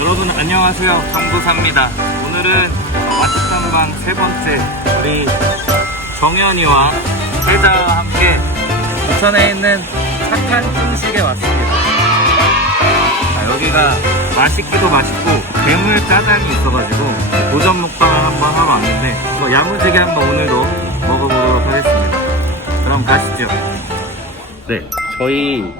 여러분 안녕하세요. 정도사입니다. 오늘은 맛집탐방 세 번째 우리 정현이와 세자와 함께 부천에 있는 착한 음식에 왔습니다. 자, 여기가 맛있기도 맛있고 괴물 짜장이 있어가지고 도전 먹방을 한번 하러 왔는데 뭐 야무지게 한번 오늘도 먹어보도록 하겠습니다. 그럼 가시죠. 네 저희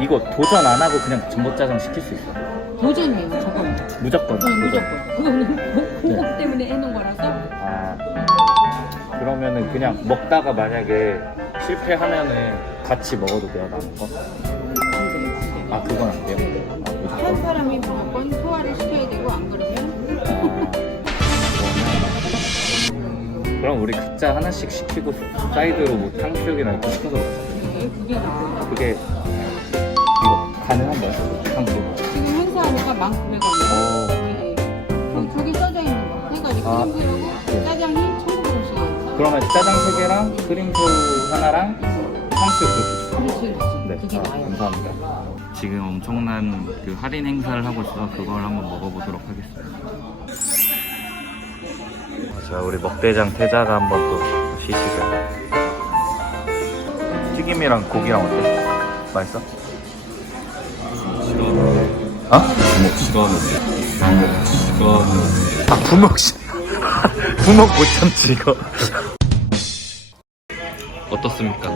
이거 도전 안 하고 그냥 전복짜장 시킬 수 있어요 도전이에요, 저건. 무조건 그건 무조건. 그거는 네. 때문에 해놓은 거라서. 아 그러면은 그냥 먹다가 만약에 실패하면은 같이 먹어도 돼요 남은 거? 안 돼요, 안 돼요. 아 그건 안 돼요? 아, 한 무조건? 사람이 무조건 소화를 시켜야 되고, 안 그러면. 아, 그럼 우리 각자 하나씩 시키고 사이드로 뭐 탕수육이나 이렇게 시켜서 먹자 그게, 그게 나아. 그게 가능한가요? 탕수육 지금 행사하니까 만 900원이에요. 어 네. 그럼 저기 써져 있는 거. 해가지고 아. 크림새우고 네. 짜장이 1,900원씩이에요. 그러면 짜장 3개랑 크림새우 하나랑 탕수육 그렇게 주세요 그렇지, 그렇지. 네, 그게 아, 나아요. 감사합니다. 지금 엄청난 그 할인 행사를 하고 있어서 그걸 한번 먹어보도록 하겠습니다. 자, 우리 먹대장 태자가 한번 또 시식을. 튀김이랑 고기랑 어때? 맛있어? 어? 부먹 싫어하는데 부먹 싫어하는데 아, 부먹 씨. 부먹 못 참지, 이거. 어떻습니까?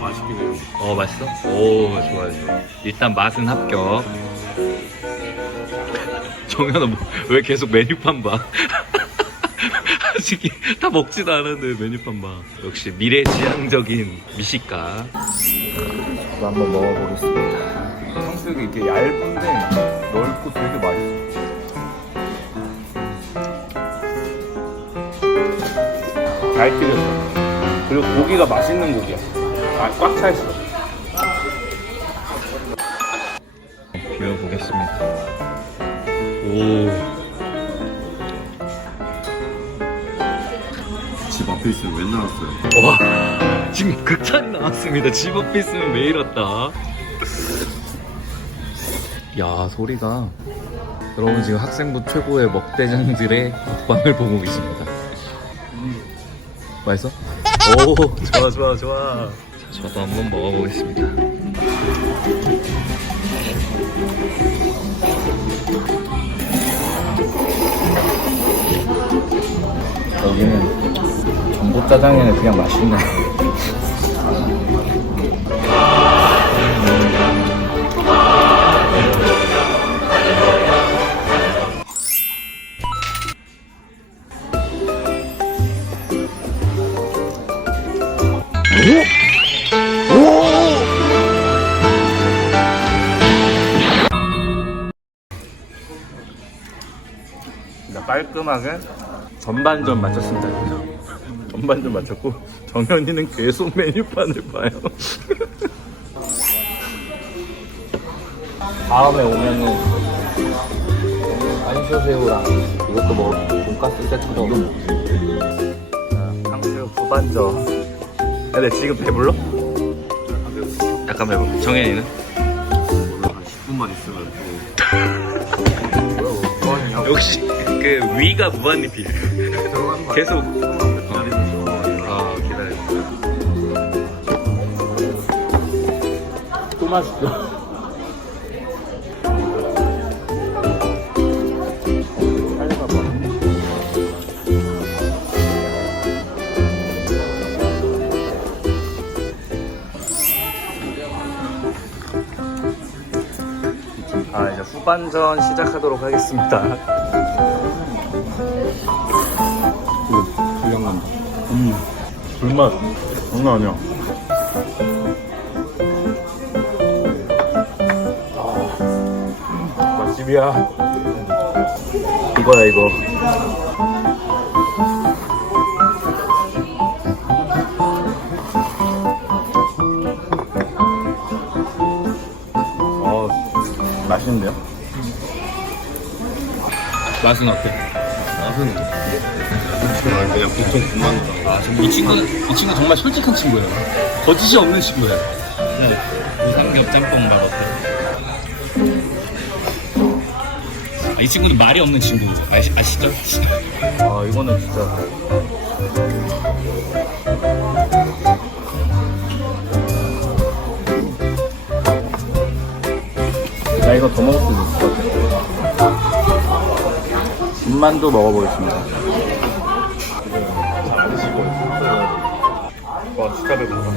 맛있긴 해요 어 맛있어? 오 좋아요 좋아 일단 맛은 합격 정현아 뭐, 왜 계속 메뉴판 봐 아직 다 먹지도 않았는데 메뉴판 봐 역시 미래지향적인 미식가 한번 먹어보겠습니다 탕수육이 이렇게 얇은데 넓고 되게 맛있어 잘 튀겼어 그리고 고기가 맛있는 고기야 아, 꽉 차 있어. 비워보겠습니다. 오, 집 앞에 있으면 맨날 왔어요 와, 지금 극찬이 나왔습니다. 집 앞에 있으면 매일 왔다. 야, 소리가. 여러분 지금 학생부 최고의 먹대장들의 먹방을 보고 계십니다. 맛있어? 오, 좋아, 좋아, 좋아. 자, 저도 한번 먹어보겠습니다. 여기는 전복짜장에는 그냥 맛있네. 깔끔하게 전반전 맞췄습니다. 전반전 맞췄고 정현이는 계속 메뉴판을 봐요. 다음에 오면은 안쇼새우랑 이것도 먹을 돈가스 세트도 탕수육 후반전. 근데 지금 배불러? 약간 배불러. 정현이는? 몰라 한 10분만 있으면 또 역시 그 위가 무한리필. 계속 기다리면서 아 기다려. 또 맛있어. 아 이제 후반전 시작하도록 하겠습니다. 불맛 장난 아니야. 아, 맛집이야. 이거야 이거. 어, 맛있는데요? 맛은 어때? 맛은 그냥 보통 9만 원 아, 이 친구, 이 친구 정말 솔직한 친구예요. 거짓이 없는 친구예요. 우삼겹 짬뽕 맛 어때? 이 친구는 말이 없는 친구 아시, 아시죠? 아 이거는 진짜 나 이거 더 먹을 수도 있을 것 같아 군만두 먹어보겠습니다 와 진짜 배부르다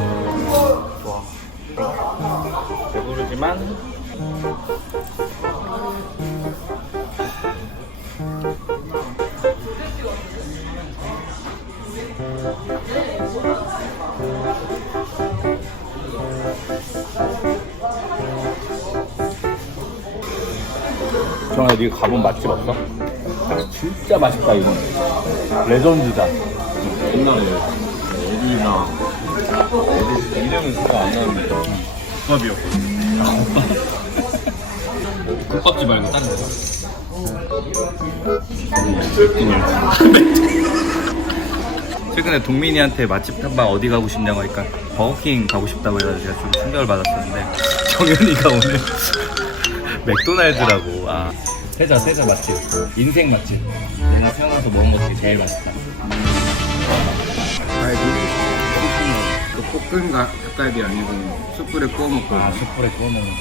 와 배부르지만 정아 네가 가본 맛집 없어? 진짜 맛있다 이건 레전드다. 옛날에 애들이랑 애들 이름은 생각 안 나는데. 국밥이었거든. 국밥집 말고 다른 거? 최근에 동민이한테 맛집 탐방 어디 가고 싶냐고 하니까 버거킹 가고 싶다고 해가지고 제가 좀 충격을 받았었는데 정현이가 오늘 맥도날드라고. 아 세자 세자 맛집. 인생 맛집. 오늘 태어나서 먹은 것 중에 제일 맛있다. 아니 그 볶은 가- 닭갈비 아니고 숯불에 구워 먹고. 아 숯불에 구워 먹는 거.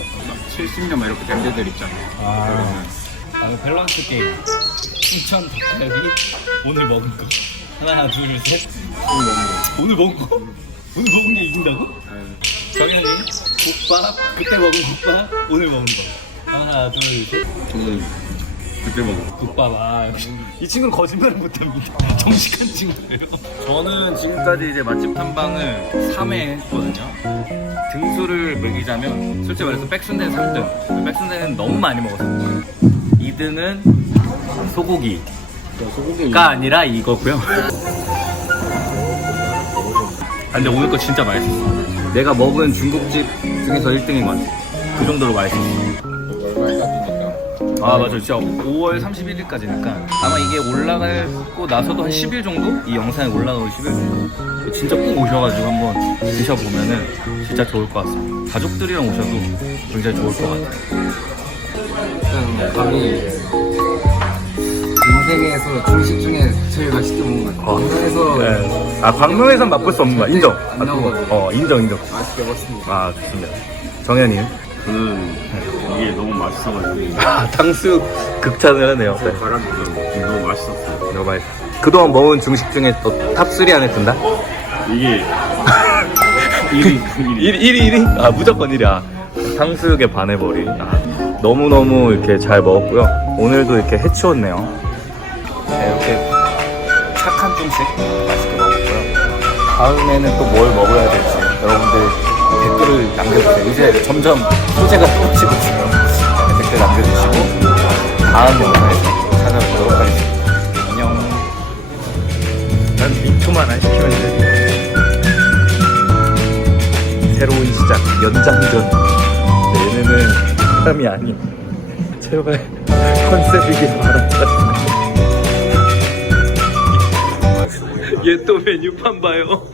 70년 막 이렇게 된 데들 있잖아. 아, 아 이거 밸런스 게임. 순천 닭갈비 오늘 먹은 거. 하나 둘셋. 오늘 먹은 거? 오늘 먹은 게 이긴다고? 정현이 국밥 그때 먹은 국밥 오늘 먹은 거. 하나 둘셋. 저는 그때 먹어. 국밥 아 역시 이 친구는 거짓말을 못합니다. 정직한 친구예요. 저는 지금까지 이제 맛집 탐방을 3회 했거든요. 등수를 매기자면 솔직히 말해서 백순대는 3등. 백순대는 너무 많이 먹었어요 2등은 소고기가 소고기. 아니라 이거고요. 아, 근데 오늘 거 진짜 맛있었어. 내가 먹은 중국집 중에서 1등인 것 같아. 그 정도로 맛있었어. 아 맞아 진짜 5월 31일까지니까 아마 이게 올라가고 나서도 한 10일 정도? 이 영상이 올라가고 10일 정도 진짜 꼭 오셔가지고 한번 드셔보면은 진짜 좋을 것 같습니다 가족들이랑 오셔도 굉장히 좋을 것 같아요 일단 밥이 인생에서 중식 중에 제일 맛있게 먹은 것 같아. 인생에서 네. 아 광명에선 맛볼 수 없는 맛 인정 안 나오거든. 어 인정 인정 맛있게 먹었습니다. 아 좋습니다 정현이는? 저는 이게 너무 맛있어가지고 아 탕수 극찬을 하네요 네. 바람도 너무 맛있었어요. 너무 맛있어 그동안 먹은 중식 중에 또 탑3 안에 든다? 이게 1위 1위 1위 1위? 아 무조건 1위 아 탕수육에 반해버리 아, 너무너무 이렇게 잘 먹었고요 오늘도 이렇게 해치웠네요 네, 이렇게 착한 중식 맛있게 먹었고요 다음에는 또 뭘 먹어야 될지 여러분들 댓글을 남겨주세요. 이제 점점 소재가 떨어지고 있어요 네, 댓글 남겨주시고 다음 영상에서 찾아뵙도록 하겠습니다. 안녕. 난 민초만 안 시키면 돼. 새로운 시작 연장전. 얘네는 사람이 아닌 제발 컨셉이길 바란다 얘 또 메뉴판 봐요